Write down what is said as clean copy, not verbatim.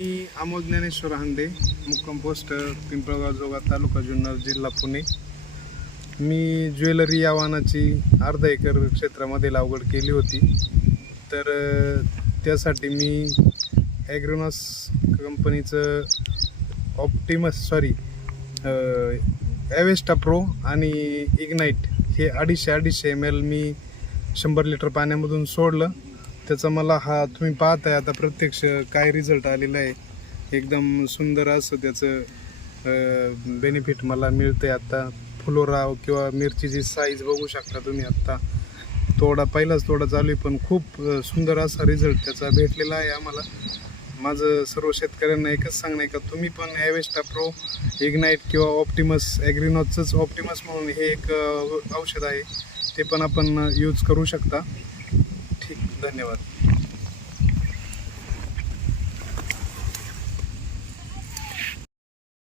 मी अमोल ज्ञानेश्वर हांदे, मुक्काम पोस्ट पिंपळगाव जोगा, तालुका जुन्नर, जिल्हा पुणे. मी ज्वेलरी या वाहनाची अर्धा एकर क्षेत्रामध्ये लागवड केली होती. तर त्यासाठी मी ॲग्रोनॉस कंपनीचं ॲवेस्टा प्रो आणि इग्नाईट हे 250 ml मी 100 लिटर पाण्यामधून सोडलं. त्याचा मला हा तुम्ही पाहताय आता प्रत्यक्ष काय रिझल्ट आलेला आहे. एकदम सुंदर असं त्याचं बेनिफिट मला मिळतंय. आता फ्लोरा किंवा मिरचीची साईज बघू शकता तुम्ही. आत्ता पहिलाच तोडा चालू आहे, पण खूप सुंदर असा रिझल्ट त्याचा भेटलेला आहे आम्हाला. माझं सर्व शेतकऱ्यांना एकच सांगणं आहे का तुम्ही पण ॲवेस्टा प्रो, इग्नाईट किंवा ऑप्टिमस, ॲग्रीनॉसचंच ऑप्टिमस म्हणून हे एक औषध आहे, ते पण आपण यूज करू शकता. ठीक, धन्यवाद.